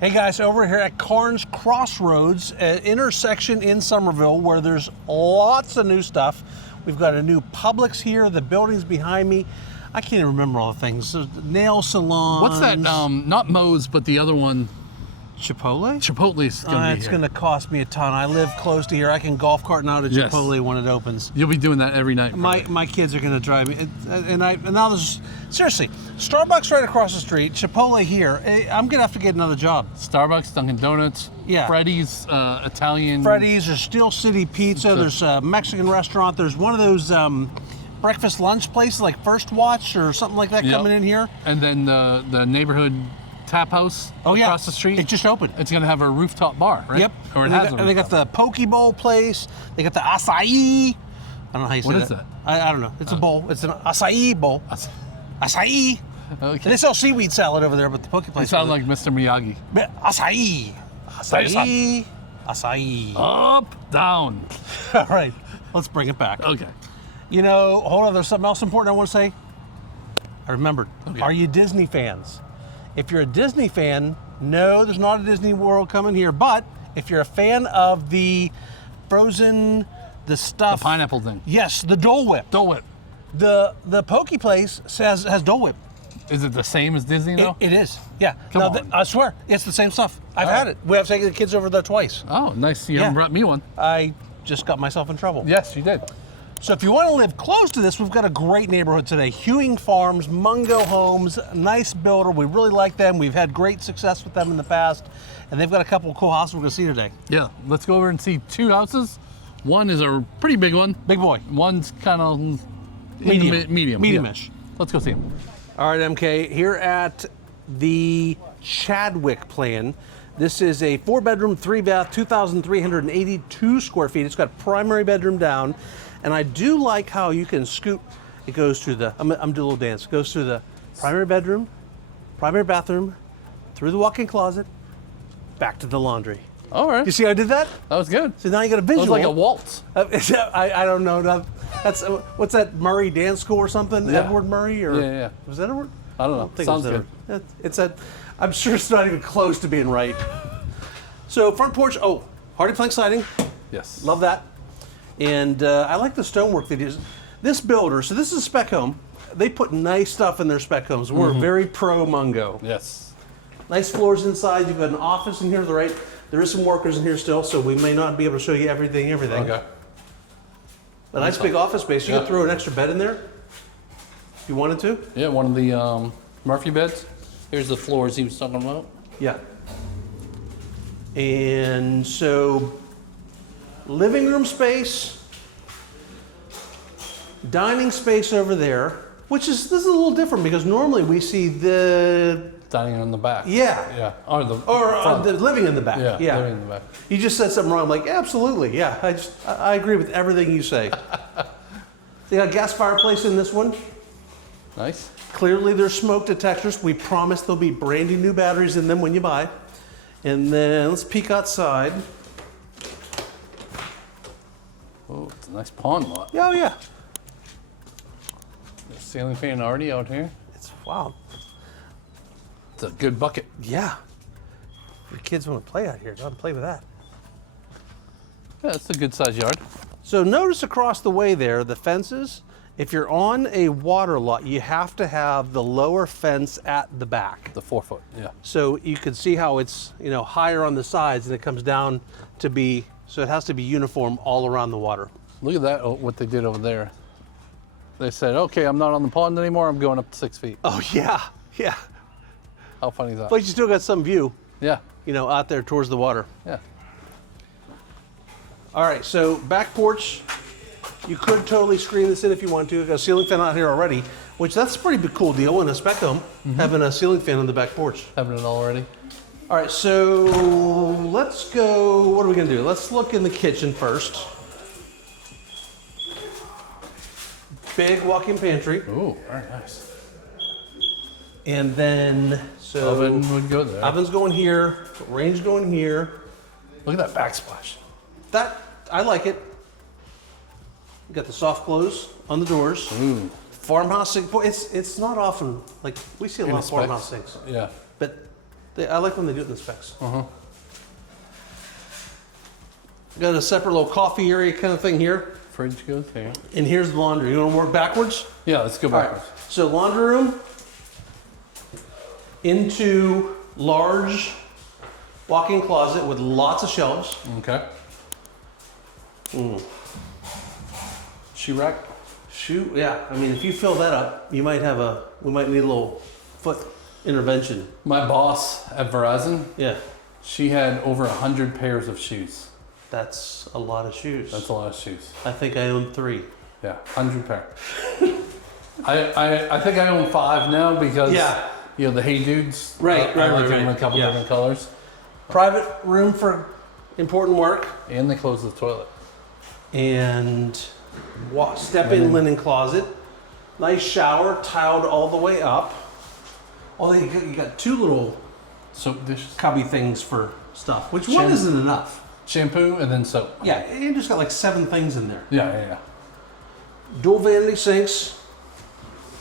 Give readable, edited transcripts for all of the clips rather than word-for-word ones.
Hey guys, over here at Carnes Crossroads, an intersection in Summerville where there's lots of new stuff. We've got a new Publix here, the building's behind me. I can't even remember all the things. There's nail salons. What's that, not Moe's, but the other one? Chipotle? Chipotle's gonna be It's here. gonna cost me a ton. I live close to here. I can golf cart now to Yes. Chipotle when it opens. You'll be doing that every night. My kids are gonna drive me, and now there's seriously Starbucks right across the street, Chipotle here. I'm gonna have to get another job. Starbucks, Dunkin' Donuts, Yeah. Freddy's, Italian. Freddy's, there's Steel City Pizza. There's a Mexican restaurant. There's one of those breakfast lunch places like First Watch or something like that coming in here. And then the neighborhood tap house across the street. It just opened. It's gonna have a rooftop bar, right? Yep. Or it and has they got the Poke Bowl place. They got the acai. I don't know how you say What that. is that? I don't know. It's a bowl. It's an acai bowl. Acai. Okay. They sell seaweed salad over there, but the Poke place. You sound like Mr. Miyagi. Acai. Acai. Acai. Up, down. All right. Let's bring it back. Okay. You know, hold on. There's something else important I want to say. I remembered. Okay. Are you Disney fans? If you're a Disney fan, no, there's not a Disney World coming here. But if you're a fan of the Frozen, the stuff, The pineapple thing. yes, the Dole Whip. Dole Whip. The Poke place has Dole Whip. Is it the same as Disney though? It is. Yeah. Come Now, on. I swear, it's the same stuff. I've All had right. it. We have taken the kids over there twice. Oh, nice. You Yeah. haven't brought me one. I just got myself in trouble. Yes, you did. So if you want to live close to this, we've got a great neighborhood today. Hewing Farms, Mungo Homes, nice builder. We really like them. We've had great success with them in the past. And they've got a couple of cool houses we're going to see today. Yeah, let's go over and see two houses. One is a pretty big one. Big boy. One's kind of Medium. medium. Medium-ish. Yeah. Let's go see them. All right, MK, here at the Chadwick plan. This is a 4-bedroom, 3-bath, 2,382 square feet. It's got primary bedroom down. And I do like how you can scoot. It goes through the, I'm doing a little dance. It goes through the primary bedroom, primary bathroom, through the walk-in closet, back to the laundry. All right. You see how I did that? That was good. So now you got a It visual. was like a waltz. I don't know. That's what's that, Murray Dance School or something? Yeah. Edward Murray or Yeah. was that Edward? I don't know. think Sounds it was good. Edward. It's a. I'm sure it's not even close to being right. So front porch. Oh, hardy plank siding. Yes. Love that. And I like the stonework they do. This builder. So this is a spec home. They put nice stuff in their spec homes. We're very pro Mungo. Yes. Nice floors inside. You've got an office in here to the right. There is some workers in here still, so we may not be able to show you everything. Okay. A nice big office space. You Yeah. could throw an extra bed in there if you wanted to. Yeah, one of the Murphy beds. Here's the floors he was talking about. Yeah. And so, living room space, dining space over there, which is, this is a little different because normally we see the, Dining in the back. yeah, Yeah. Or the or front. the living in the back. Yeah, living in the back. You just said something wrong. I'm like, absolutely, yeah. I agree with everything you say. They got a gas fireplace in this one. Nice. Clearly there's smoke detectors. We promise there'll be brand new batteries in them when you buy. And then let's peek outside. Oh, it's a nice pond lot. Oh yeah, The ceiling fan already out here. it's wow. It's a good bucket. Yeah. Your kids want to play out here. Go and play with that. Yeah, it's a good sized yard. So notice across the way there, the fences. If you're on a water lot, you have to have the lower fence at the back. The 4 foot. Yeah. So you can see how it's, you know, higher on the sides and it comes down to be, so it has to be uniform all around the water. Look at that, what they did over there. They said, okay, I'm not on the pond anymore, I'm going up to 6 feet. Oh yeah, yeah. How funny is that? But you still got some view, Yeah, you know, out there towards the water. yeah. All right, so back porch. You could totally screen this in if you want to. Got a ceiling fan out here already, which that's a pretty big cool deal in a spec home, having a ceiling fan on the back porch. Having it already. All right, so let's go, what are we gonna do? Let's look in the kitchen first. Big walk-in pantry. Ooh, very nice. And then, so. Oven would go there. Oven's going here, range going here. Look at that backsplash. That, I like it. You got the soft close on the doors. Farmhouse sink. Boy, it's not often, like, we see a lot of specs. farmhouse sinks. Yeah. But I like when they do it in the specs. Got a separate little coffee area kind of thing here. Fridge goes here. And here's the laundry. You want to work backwards? Yeah, let's go All right. backwards. So laundry room into large walk-in closet with lots of shelves. Okay. Shoe rack. Shoe, yeah. I mean, if you fill that up, we might need a little foot intervention. My boss at Verizon, Yeah. she had over 100 pairs of shoes. That's a lot of shoes. That's a lot of shoes. I think I own 3. Yeah, 100 pair. I think I own 5 now because you know the Hey Dudes. Right, I like right, them in a right. couple Yeah. different colors. Private room for important work. And they close the toilet. And step-in linen closet. Nice shower, tiled all the way up. Oh, you got 2 little Soap dishes. cubby things for stuff, which one isn't enough. Shampoo and then soap. Yeah, you just got like 7 things in there. Yeah. Dual vanity sinks,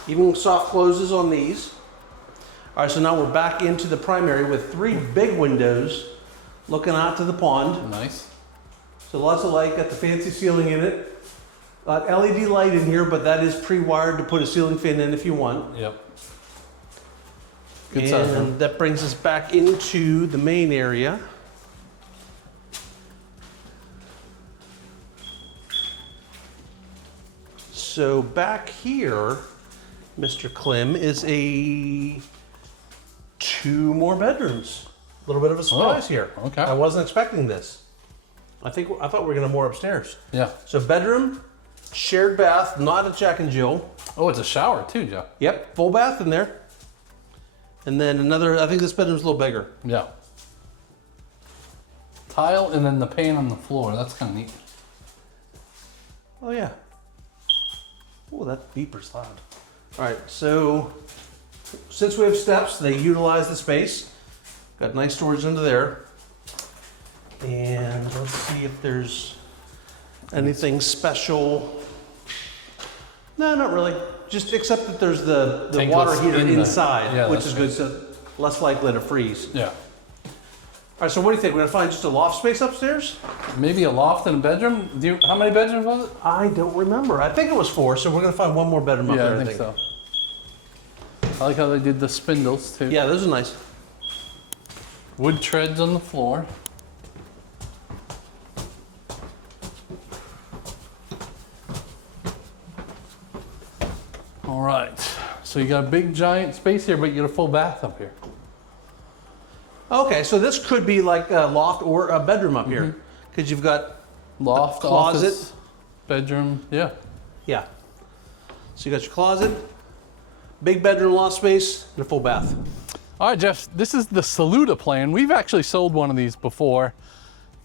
even soft closes on these. All right, so now we're back into the primary with 3 big windows looking out to the pond. Nice. So lots of light, got the fancy ceiling in it. LED light in here, but that is pre-wired to put a ceiling fan in if you want. Yep. Good size room. And that brings us back into the main area. So back here, Mr. Klim, is 2 more bedrooms. A little bit of a surprise here. Okay. I wasn't expecting this. I thought we were gonna have more upstairs. Yeah. So bedroom, shared bath, not a Jack and Jill. Oh, it's a shower too, Joe. Yep, full bath in there. And then another, I think this bedroom's a little bigger. Yeah. Tile and then the pan on the floor. That's kind of neat. Oh yeah. Oh, that beeper's loud. All right, so since we have steps, they utilize the space. Got nice storage under there. And let's see if there's anything special. No, not really. Just except that there's the water Tankless heater in the- inside, yeah, which that's is good, so less likely to freeze. Yeah. All right, so what do you think? We're gonna find just a loft space upstairs? Maybe a loft and a bedroom. How many bedrooms was it? I don't remember. I think it was 4, so we're gonna find 1 more bedroom up Yeah, there. I think so. I like how they did the spindles too. Yeah, those are nice. Wood treads on the floor. All right. So you got a big giant space here, but you got a full bath up here. Okay, so this could be like a loft or a bedroom up here, because you've got Loft, closet. office, bedroom. Yeah. Yeah. So you got your closet, big bedroom, loft space, and a full bath. All right, Jeff, this is the Saluda plan. We've actually sold one of these before.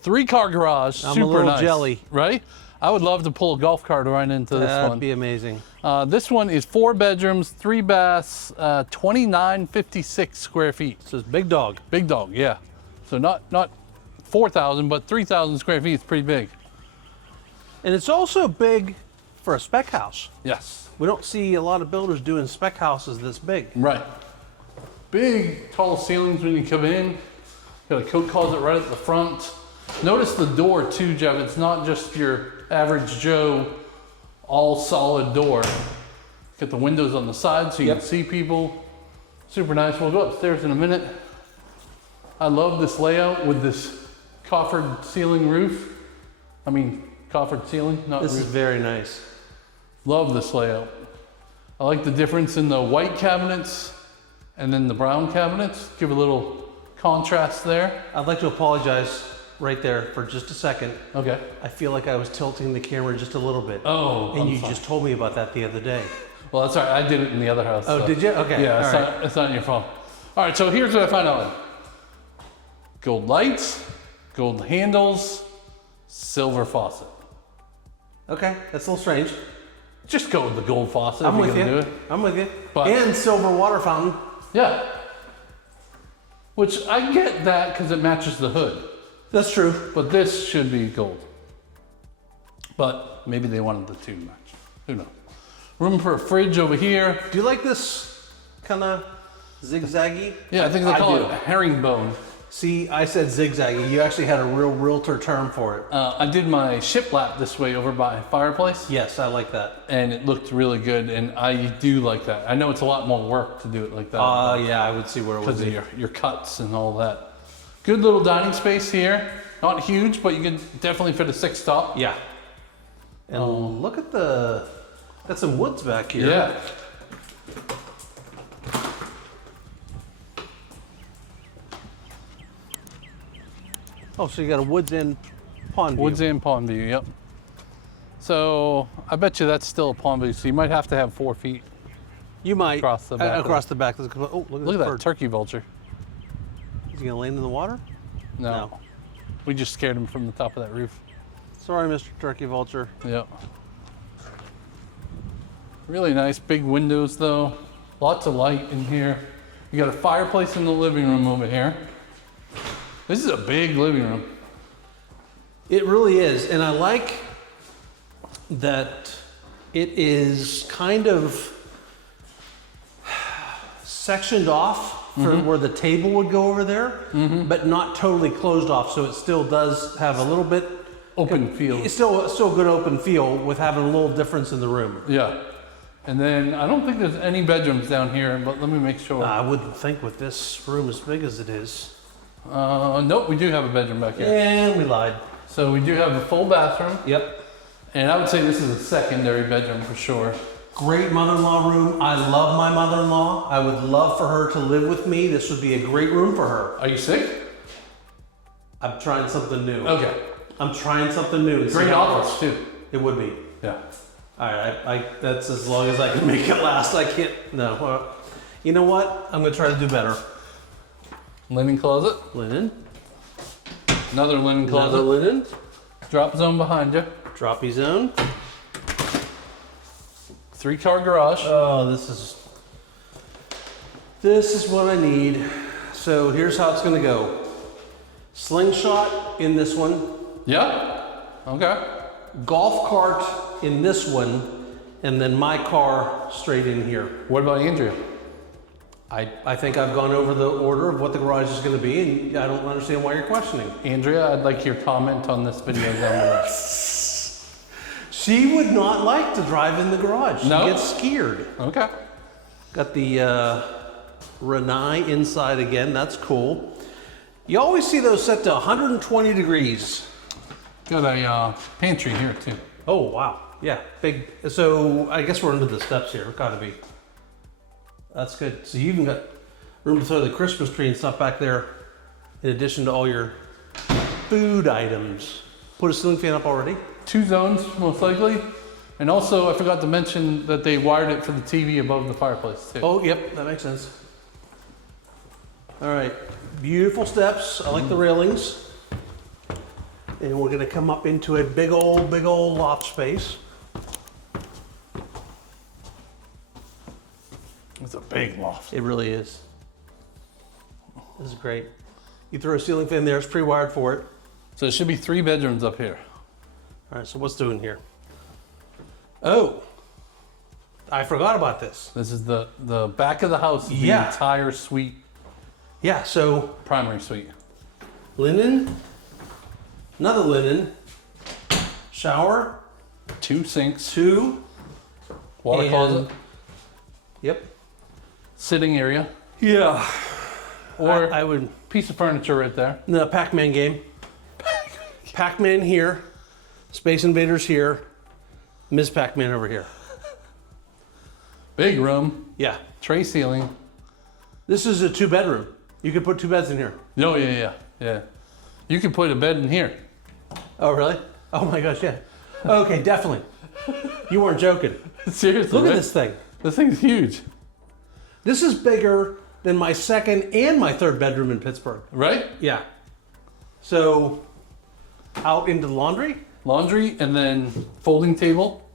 3-car garage, I'm super a little nice. jelly. Right? I would love to pull a golf cart right into this That'd one. be amazing. This one is 4 bedrooms, 3 baths, 2956 square feet. So it's big dog. Big dog, yeah. So not 4,000, but 3,000 square feet is pretty big. And it's also big for a spec house. Yes. We don't see a lot of builders doing spec houses this big. Right. Big, tall ceilings when you come in. Got a coat closet right at the front. Notice the door too, Jeff. It's not just your average Joe, all solid door. Got the windows on the side so you can see people. Super nice. We'll go upstairs in a minute. I love this layout with this coffered ceiling roof. I mean, coffered ceiling, not This roof. is very nice. Love this layout. I like the difference in the white cabinets and then the brown cabinets. Give a little contrast there. I'd like to apologize right there for just a second. Okay. I feel like I was tilting the camera just a little bit. Oh, And I'm you sorry. just told me about that the other day. Well, that's all right. I did it in the other house. Oh, so. did you? Okay. Yeah, all right. it's not your fault. All right, so here's what I found out. Gold lights, gold handles, silver faucet. Okay, that's a little strange. Just go with the gold faucet I'm if you're with gonna you. do it. I'm with you. But- And silver water fountain. Yeah. Which I get that because it matches the hood. That's true. But this should be gold. But maybe they wanted the 2 to match. Who knows? Room for a fridge over here. Do you like this kind of Zigzaggy? Yeah, I think they call it herringbone. See, I said zigzaggy. You actually had a real realtor term for it. I did my shiplap this way over by fireplace. Yes, I like that. And it looked really good, and I do like that. I know it's a lot more work to do it like that. Yeah, I would see where it would be. Because of your cuts and all that. Good little dining space here. Not huge, but you can definitely fit a 6 top. Yeah. And look at got some woods back here. Yeah. Oh, so you got a woods end pond view. Woods end pond view, yep. So I bet you that's still a pond view, so you might have to have 4 feet. You might. Across the back. Across the back. Oh, look at that turkey vulture. Is he going to land in the water? No. We just scared him from the top of that roof. Sorry, Mr. Turkey Vulture. Yep. Really nice, big windows though. Lots of light in here. You got a fireplace in the living room over here. This is a big living room. It really is, and I like that it is kind of sectioned off for where the table would go over there, but not totally closed off, so it still does have a little bit Open feel. It's still a good open feel with having a little difference in the room. Yeah. And then I don't think there's any bedrooms down here, but let me make sure. I wouldn't think with this room as big as it is. Nope, we do have a bedroom back here. And we lied. So we do have a full bathroom. Yep. And I would say this is a secondary bedroom for sure. Great mother-in-law room. I love my mother-in-law. I would love for her to live with me. This would be a great room for her. Are you sick? I'm trying something new. Okay. I'm trying something new. Great office too. It would be. Yeah. All right, that's as long as I can make it last. I can't, no. You know what? I'm gonna try to do better. Linen closet. Linen. Another linen closet. Another linen. Drop zone behind you. Droppy zone. 3-car garage. Oh, this is what I need. So here's how it's gonna go. Slingshot in this one. Yeah. Okay. Golf cart in this one, and then my car straight in here. What about Andrea? I think I've gone over the order of what the garage is going to be, and I don't understand why you're questioning. Andrea, I'd like your comment on this video down below. She would not like to drive in the garage. No? She gets scared. Okay. Got the Renai inside again. That's cool. You always see those set to 120 degrees. Got a pantry here too. Oh, wow. Yeah, big. So I guess we're under the steps here. Gotta be. That's good. So you even got room to throw the Christmas tree and stuff back there, in addition to all your food items. Put a ceiling fan up already? 2 zones, most likely. And also, I forgot to mention that they wired it for the TV above the fireplace too. Oh, yep, that makes sense. All right, beautiful steps. I like the railings. And we're gonna come up into a big old loft space. It's a big loft. It really is. This is great. You throw a ceiling fan there, it's pre-wired for it. So there should be 3 bedrooms up here. All right, so what's doing here? Oh, I forgot about this. This is the back of the house, the Yeah. entire suite, Yeah, so primary suite. linen, another linen, shower, 2 sinks, 2, water and- closet, yep. sitting area, Yeah. or I would, piece of furniture right there. the Pac-Man game. Pac-Man here, Space Invaders here, Ms. Pac-Man over here. Big room, Yeah. tray ceiling. This is a 2-bedroom. You could put 2 beds in here. Oh yeah. You could put a bed in here. Oh, really? Oh my gosh, yeah. Okay, definitely. You weren't joking. Seriously, Look right? at this thing. This thing's huge, This is bigger than my 2nd and my 3rd bedroom in Pittsburgh. right? Yeah. So, out into the laundry? Laundry and then folding table.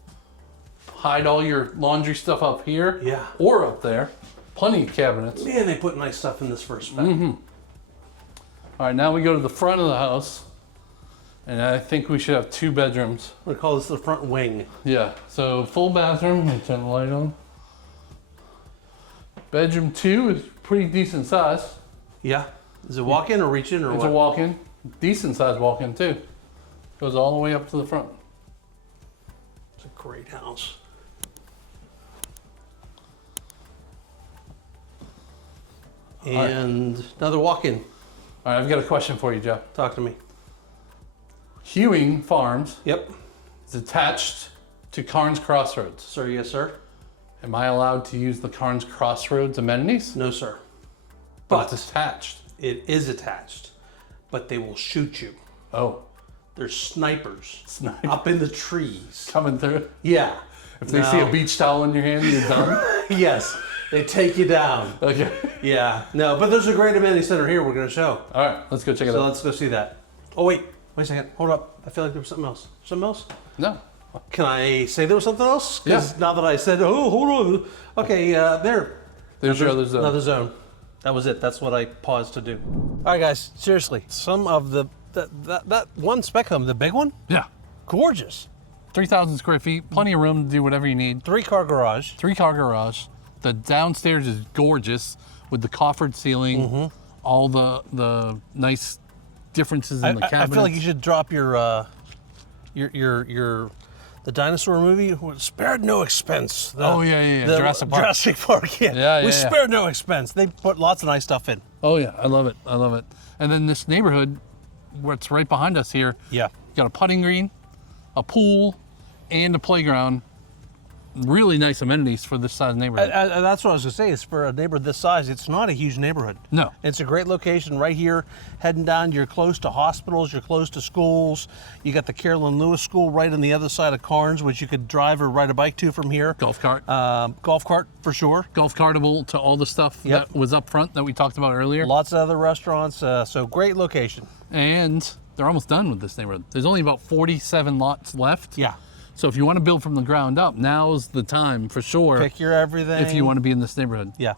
Hide all your laundry stuff up here. Yeah. Or up there. Plenty of cabinets. Man, they put nice stuff in this first spec. All right, now we go to the front of the house. And I think we should have 2 bedrooms. I'm gonna call this the front wing. Yeah, so full bathroom. Let me turn the light on. Bedroom 2 is pretty decent size. Yeah. Is it walk-in or reach-in or It's what? a walk-in, decent size walk-in too. Goes all the way up to the front. It's a great house. And another walk-in. All right, I've got a question for you, Joe. Talk to me. Hewing Farms Yep. is attached to Carnes Crossroads. Sir, yes, sir. Am I allowed to use the Carnes Crossroads amenities? No, sir. But it's attached. It is attached, but they will shoot you. Oh, There's snipers Sniper. up in the trees. coming through. Yeah. If they see a beach towel in your hand, you're done. Yes, they take you down. Okay. Yeah. No, but there's a great amenity center here we're going to show. All right, let's go check it So out. let's go see that. Oh, wait a second. Hold up. I feel like there was something else. Something else? No. Can I say there was something else? Because Yeah. now that I said, oh, hold on. Okay, there. There's your other zone. Another zone. That was it. That's what I paused to do. All right, guys. Seriously, some of that one spec home, the big one, Yeah. gorgeous. 3,000 square feet, plenty of room to do whatever you need. 3-car garage. 3-car garage. The downstairs is gorgeous with the coffered ceiling, all the nice differences in the I cabinets. feel like you should drop your the dinosaur movie. Spared no expense. Oh, yeah. The Jurassic Park. Jurassic Park. Yeah. Yeah, We yeah. spared no expense. They put lots of nice stuff in. Oh yeah, I love it. I love it. And then this neighborhood, what's right behind us here, Yeah. got a putting green, a pool, and a playground. Really nice amenities for this size neighborhood. That's what I was going to say. Is for a neighborhood this size, it's not a huge neighborhood. No. It's a great location right here. Heading down, you're close to hospitals, you're close to schools. You got the Carolyn Lewis School right on the other side of Carnes, which you could drive or ride a bike to from here. Golf cart. Golf cart for sure. Golf cartable to all the stuff Yep. that was up front that we talked about earlier. Lots of other restaurants. So great location. And they're almost done with this neighborhood. There's only about 47 lots left. Yeah. So if you want to build from the ground up, now's the time for sure. Pick your everything. If you want to be in this neighborhood. Yeah.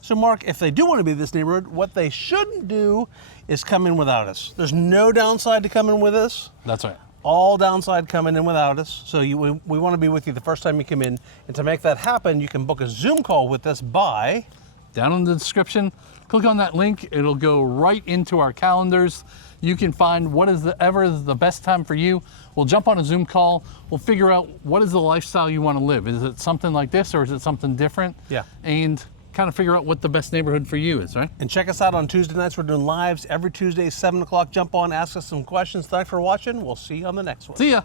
So Mark, if they do want to be in this neighborhood, what they shouldn't do is come in without us. There's no downside to coming with us. That's right. All downside coming in without us. So we want to be with you the first time you come in. And to make that happen, you can book a Zoom call with us by... Down in the description, click on that link. It'll go right into our calendars. You can find what is the best time for you. We'll jump on a Zoom call. We'll figure out what is the lifestyle you want to live. Is it something like this or is it something different? Yeah. And kind of figure out what the best neighborhood for you is, right? And check us out on Tuesday nights. We're doing lives every Tuesday, 7 o'clock. Jump on, ask us some questions. Thanks for watching. We'll see you on the next one. See ya.